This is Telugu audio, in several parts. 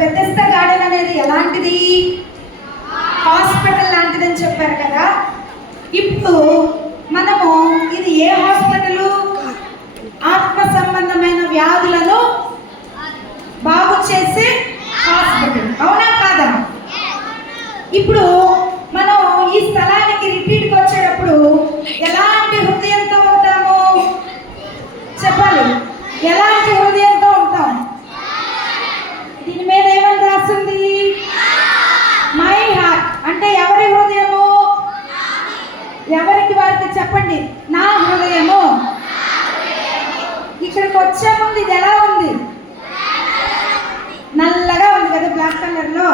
బెతెస్దా గార్డెన్ అనేది ఎలాంటిది? హాస్పిటల్ లాంటిదని చెప్పారు కదా. ఇప్పుడు మనము ఇది ఏ హాస్పిటల్? ఆత్మ సంబంధమైన వ్యాధులను బాగు చేసే హాస్పిటల్, అవునా కాదా? ఇప్పుడు మనం ఈ స్థలానికి రిట్రీట్కి వచ్చేటప్పుడు ఎలాంటి హృదయంతో ఉంటాము? చెప్పాలి, ఎలాంటి హృదయంతో ఉంటాం? దీని మీద ఏమని రాస్తుంది? My heart. అంటే ఎవరి హృదయము? ఎవరికి వారికి చెప్పండి, నా హృదయము. ఇక్కడికి వచ్చే ముందు ఇది ఎలా ఉంది? నల్లగా ఉంది కదా, బ్లాక్ కలర్ లో.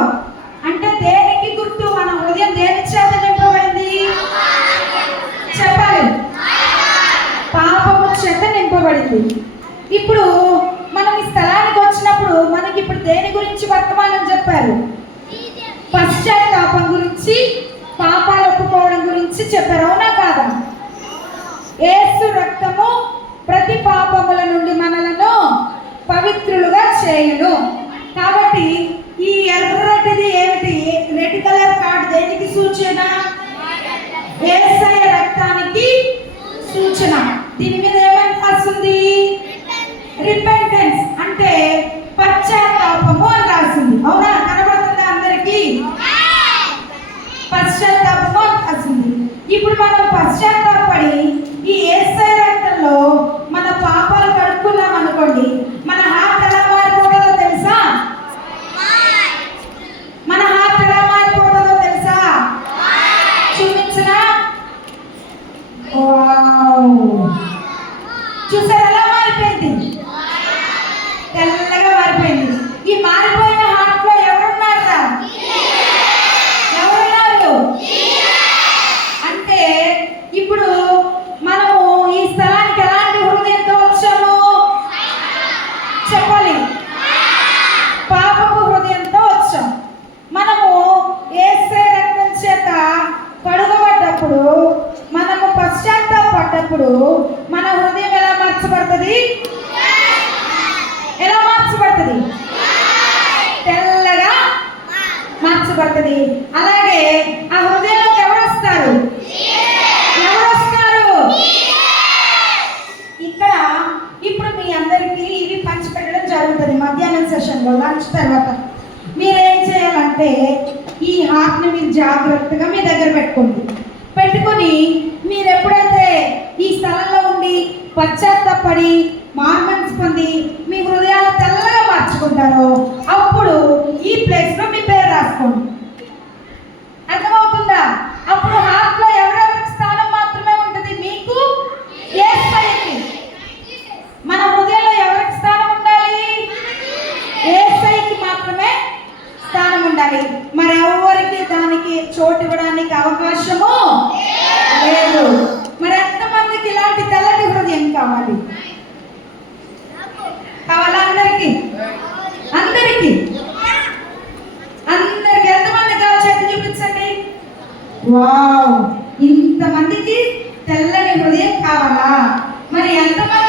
అంటే దేనికి గుర్తు? మన హృదయం దేని చేత నింపబడింది? చెప్పాలి, పాపము చేత నింపబడింది. ఇప్పుడు మనం ఈ స్థలానికి వచ్చినప్పుడు మనకి ఇప్పుడు దేని గురించి వర్తమానం చెప్పారు? పశ్చాత్తాపం గురించి, పాపాలు ఒప్పుకోవడం గురించి చెప్పారు, అవునా కాదా? యేసు రక్తము ప్రతి పాపముల నుండి మనలను పవిత్రులుగా చేయును. కాబట్టి ఈ ఎర్రటిది ఏమిటి? రెడ్ కలర్ కార్డ్ దేనికి సూచన? యేసయ్య రక్తానికి సూచన. దీని మీద ఏమని రాస్తుంది? రిపెంటెన్స్ అంటే పశ్చాత్తాపము అని రాసింది, అవునా? కనబడుతుందా అందరికి? పశ్చాత్తాపము అని రాసింది. ఇప్పుడు మనం పశ్చాత్తాపడి ఈ యేసయ్య రక్తంలో మన పాపాలు కడుక్కున్నాం అనుకోండి, మన హార్ట్ ఎలా మారిపోతుందో తెలుసా? మన హార్ట్ ఎలా మారిపోతుందో తెలుసా? చూపించనా? చూసారు ఎలా మారిపోయింది? తెల్లగా మారిపోయింది. ఈ మారిపోయిన హార్ట్ లో ఎవరున్నారా? ఎవరున్నారు? అంటే ఇప్పుడు మనము ఈ స్థలానికి ఎలాంటి హృదయంతో వచ్చాము? చెప్పాలి, పాపపు హృదయంతో వచ్చాం. మనము యేసయ్య రక్తం చేత కడుగబడ్డప్పుడు, మనము పశ్చాత్తాపడ్డప్పుడు మన హృదయం ఎలా మార్చబడుతుంది? ఎలా మార్చబడుతుంది? తెల్లగా మార్చబడుతుంది. అలాగే ఆ హృదయంలోకి ఎవరు వస్తారు? ఎవరు వస్తారు? ఇక్కడ ఇప్పుడు మీ అందరికీ ఇవి పంచిపెట్టడం జరుగుతుంది మధ్యాహ్నం సెషన్లో, లంచ్ తర్వాత. మీరేం చేయాలంటే ఈ హార్ట్ని మీరు జాగ్రత్తగా మీ దగ్గర పెట్టుకొని మీరు ఎప్పుడైతే ఈ స్థలంలో ఉండి పశ్చాత్తాపడి మార్మన్స్ పొంది మీ హృదయాలు తెల్లగా మార్చుకుంటారో అప్పుడు ఈ ప్లేస్ లో మీ పేరు రాసుకోండి. అర్థమవుతుందా? అప్పుడు హార్ట్ లో ఎవరెవరికి స్థానం మాత్రమే ఉంటుంది? మీకు, యేసయ్యకి. మన హృదయంలో ఎవరికి స్థానం ఉండాలి? యేసయ్యకి మాత్రమే స్థానం ఉండాలి. మరి ఎవరికి దానికి చోటు ఇవ్వడానికి అవకాశము లేదు. మరి ఎంతమందికి ఇలాంటి తెల్లటి హృదయం కావాలి? కావాలా? అందరికి అందరికి అందరికి ఎంతమంది కావాలి? చేతి చూపించండి. వావ్, ఇంతమందికి తెల్లని హృదయం కావాలా? మరి ఎంతమంది